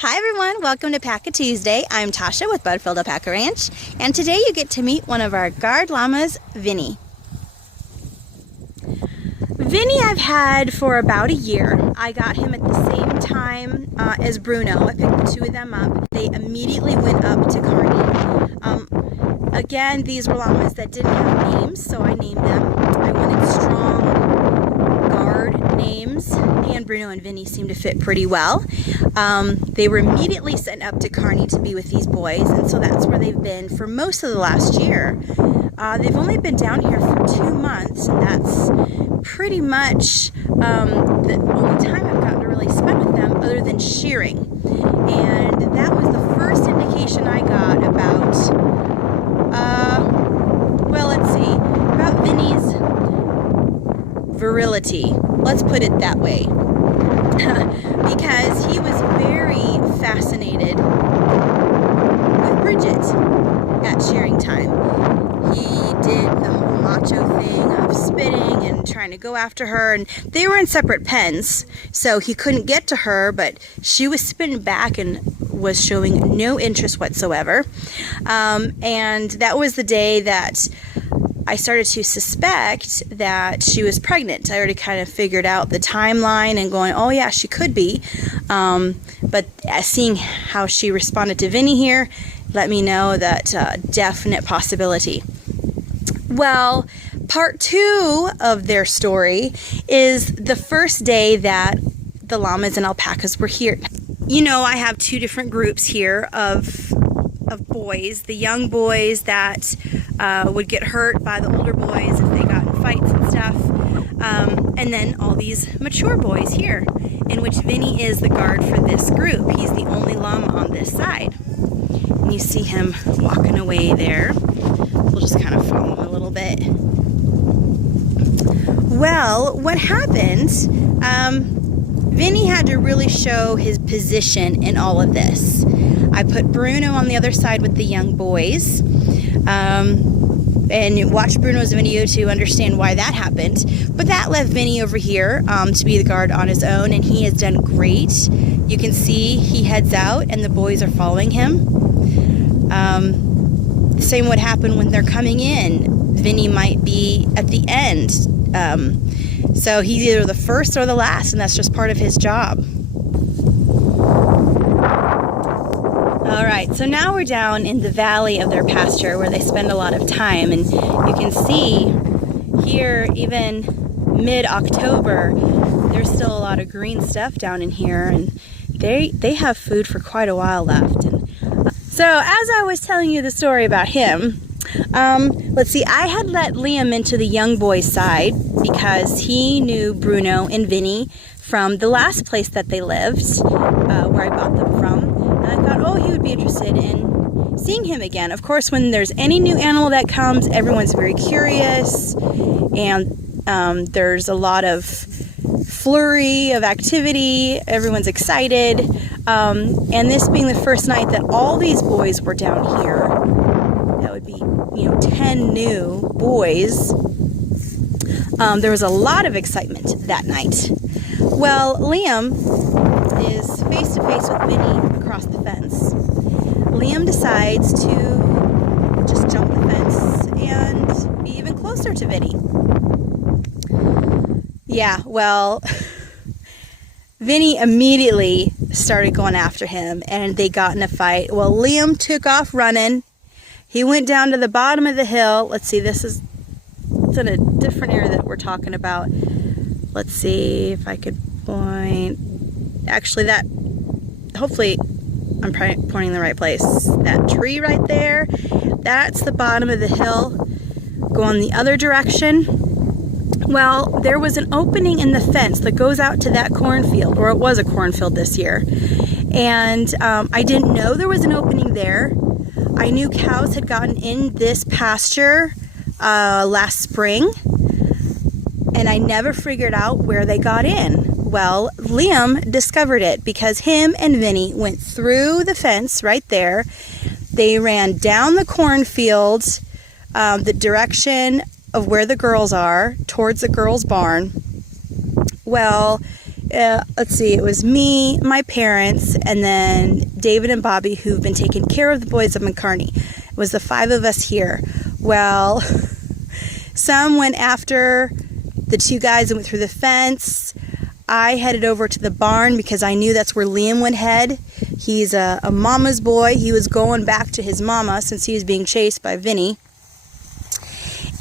Hi everyone, welcome to Paca Tuesday. I'm Tasha with Butterfield Alpaca Ranch, and today you get to meet one of our guard llamas, Vinny. Vinny I've had for about a year. I got him at the same time as Bruno. I picked the two of them up. They immediately went up to Carney. Again, these were llamas that didn't have names, so I named them. I wanted strong guard names, and Bruno and Vinny seemed to fit pretty well. They were immediately sent up to Carney to be with these boys, and so that's where they've been for most of the last year. They've only been down here for 2 months, and that's pretty much the only time I've gotten to really spend with them other than shearing. And that was the first indication I got about, well, let's see, about Vinny's virility. Let's put it that way. Because he was very fascinated with Bridget at shearing time. He did the whole macho thing of spitting and trying to go after her, and they were in separate pens, so he couldn't get to her, but she was spitting back and was showing no interest whatsoever. And that was the day that I started to suspect that she was pregnant. I already kind of figured out the timeline and going, oh yeah, she could be. But seeing how she responded to Vinny here let me know that definite possibility. Well, part 2 of their story is the first day that the llamas and alpacas were here. You know, I have 2 different groups here of boys, the young boys that would get hurt by the older boys if they got in fights and stuff, and then all these mature boys here, in which Vinny is the guard for this group. He's the only llama on this side. And you see him walking away there. We'll just kind of follow him a little bit. Well, what happened, Vinny had to really show his position in all of this. I put Bruno on the other side with the young boys, and watch Bruno's video to understand why that happened. But that left Vinny over here to be the guard on his own, and he has done great. You can see he heads out and the boys are following him. The same would happen when they're coming in. Vinny might be at the end. So he's either the first or the last, and that's just part of his job. Alright, so now we're down in the valley of their pasture where they spend a lot of time, and you can see here, even mid-October, there's still a lot of green stuff down in here, and they have food for quite a while left. And so as I was telling you the story about him, let's see, I had let Liam into the young boy's side because he knew Bruno and Vinny from the last place that they lived, where I bought them from. And I thought, oh, he would be interested in seeing him again. Of course, when there's any new animal that comes, everyone's very curious, and there's a lot of flurry of activity. Everyone's excited. And this being the first night that all these boys were down here, that would be, 10 new boys. There was a lot of excitement that night. Well, Liam is face to face with Vinny across the fence. Liam decides to just jump the fence and be even closer to Vinny. Yeah, well, Vinny immediately started going after him, and they got in a fight. Well, Liam took off running. He went down to the bottom of the hill. Let's see, it's in a different area that we're talking about. Let's see if I could point. Actually, hopefully I'm pointing the right place. That tree right there, that's the bottom of the hill. Go on the other direction. Well, there was an opening in the fence that goes out to that cornfield, or it was a cornfield this year. And I didn't know there was an opening there. I knew cows had gotten in this pasture last spring, and I never figured out where they got in. Well, Liam discovered it because him and Vinny went through the fence right there. They ran down the cornfield, the direction of where the girls are, towards the girls' barn. Well, let's see, it was me, my parents, and then David and Bobby, who've been taking care of the boys up in Kearney. It was the 5 of us here. Well, some went after the 2 guys and went through the fence. I headed over to the barn because I knew that's where Liam would head. He's a mama's boy. He was going back to his mama since he was being chased by Vinny.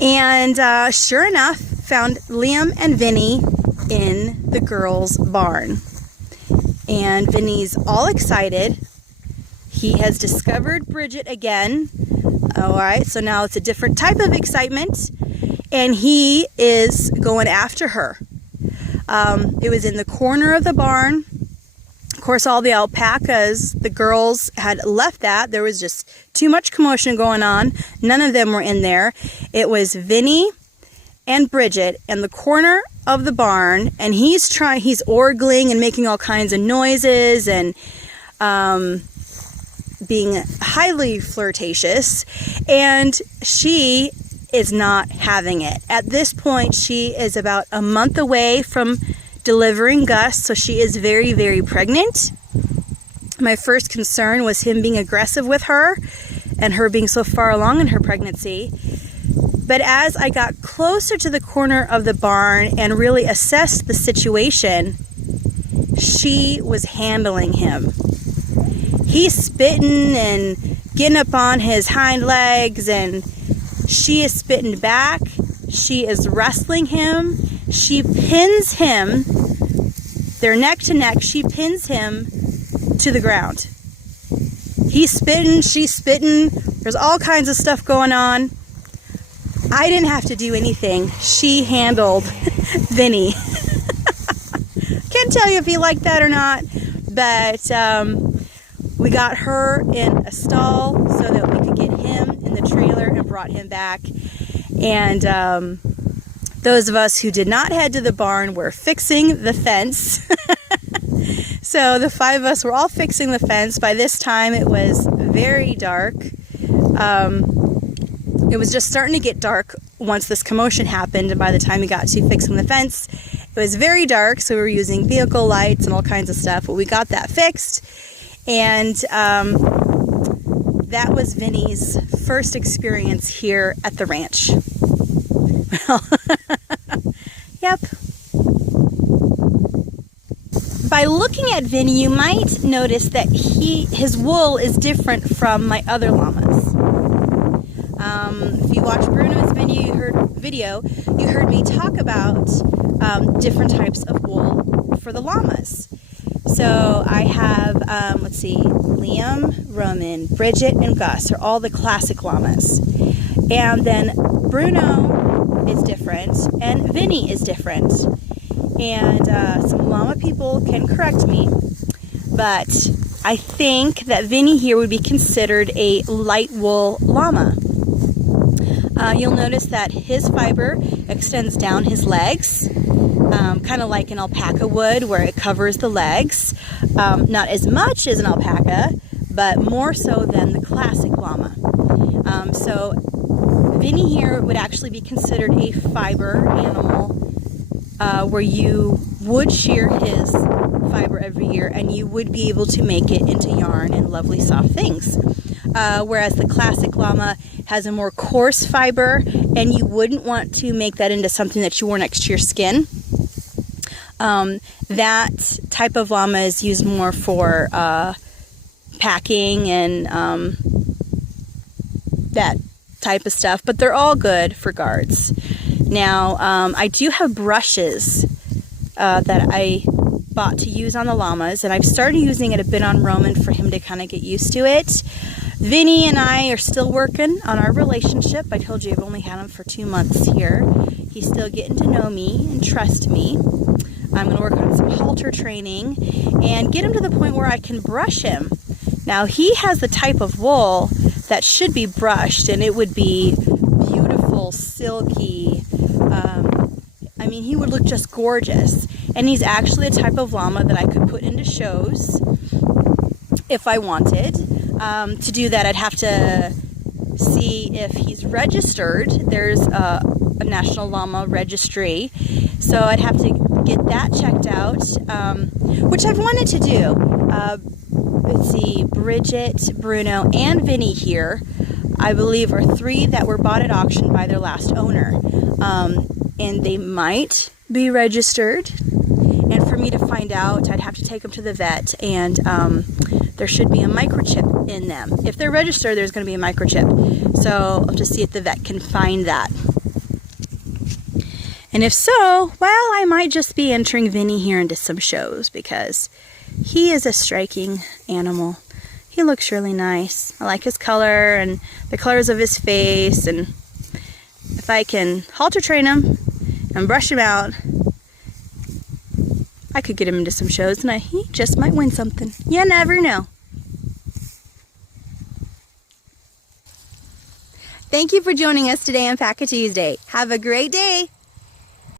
And sure enough, found Liam and Vinny in the girls' barn. And Vinny's all excited. He has discovered Bridget again. Alright, so now it's a different type of excitement. And he is going after her. It was in the corner of the barn. Of course, all the alpacas, the girls had left that. There was just too much commotion going on. None of them were in there. It was Vinny and Bridget in the corner of the barn, and he's orgling and making all kinds of noises and being highly flirtatious, and she is not having it. At this point, she is about a month away from delivering Gus, so she is very, very pregnant. My first concern was him being aggressive with her and her being so far along in her pregnancy. But as I got closer to the corner of the barn and really assessed the situation, she was handling him. He's spitting and getting up on his hind legs, and she is spitting back. She is wrestling him. She pins him. They're neck to neck. She pins him to the ground. He's spitting. She's spitting. There's all kinds of stuff going on. I didn't have to do anything. She handled Vinny. Can't tell you if he liked that or not, but we got her in a stall so that we could get him in the trailer and brought him back. And those of us who did not head to the barn were fixing the fence. So the 5 of us were all fixing the fence. By this time it was very dark. It was just starting to get dark once this commotion happened, and by the time we got to fixing the fence, it was very dark, so we were using vehicle lights and all kinds of stuff, but we got that fixed, and that was Vinny's first experience here at the ranch. Well, yep. By looking at Vinny, you might notice that his wool is different from my other llamas. If you watch Bruno's video, you heard me talk about different types of wool for the llamas. So I have, let's see, Liam, Roman, Bridget, and Gus are all the classic llamas. And then Bruno is different, and Vinny is different. And some llama people can correct me, but I think that Vinny here would be considered a light wool llama. You'll notice that his fiber extends down his legs, kind of like an alpaca would, where it covers the legs. Not as much as an alpaca, but more so than the classic llama. So Vinny here would actually be considered a fiber animal, where you would shear his fiber every year and you would be able to make it into yarn and lovely soft things. Whereas the classic llama has a more coarse fiber, and you wouldn't want to make that into something that you wore next to your skin. That type of llama is used more for packing and that type of stuff, but they're all good for guards. Now, I do have brushes that I bought to use on the llamas, and I've started using it a bit on Roman for him to kind of get used to it. Vinny and I are still working on our relationship. I told you I've only had him for 2 months here. He's still getting to know me and trust me. I'm going to work on some halter training and get him to the point where I can brush him. Now, he has the type of wool that should be brushed, and it would be beautiful, silky. I mean, he would look just gorgeous. And he's actually a type of llama that I could put into shows if I wanted. To do that, I'd have to see if he's registered. There's a National Llama Registry, so I'd have to get that checked out, which I've wanted to do. Let's see, Bridget, Bruno, and Vinny here, I believe, are 3 that were bought at auction by their last owner. And they might be registered. And for me to find out, I'd have to take them to the vet, and there should be a microchip in them. If they're registered, there's going to be a microchip. So I'll have to see if the vet can find that. And if so, well, I might just be entering Vinny here into some shows, because he is a striking animal. He looks really nice. I like his color and the colors of his face, and if I can halter train him and brush him out, I could get him into some shows, and he just might win something. You never know. Thank you for joining us today on Paca Tuesday. Have a great day.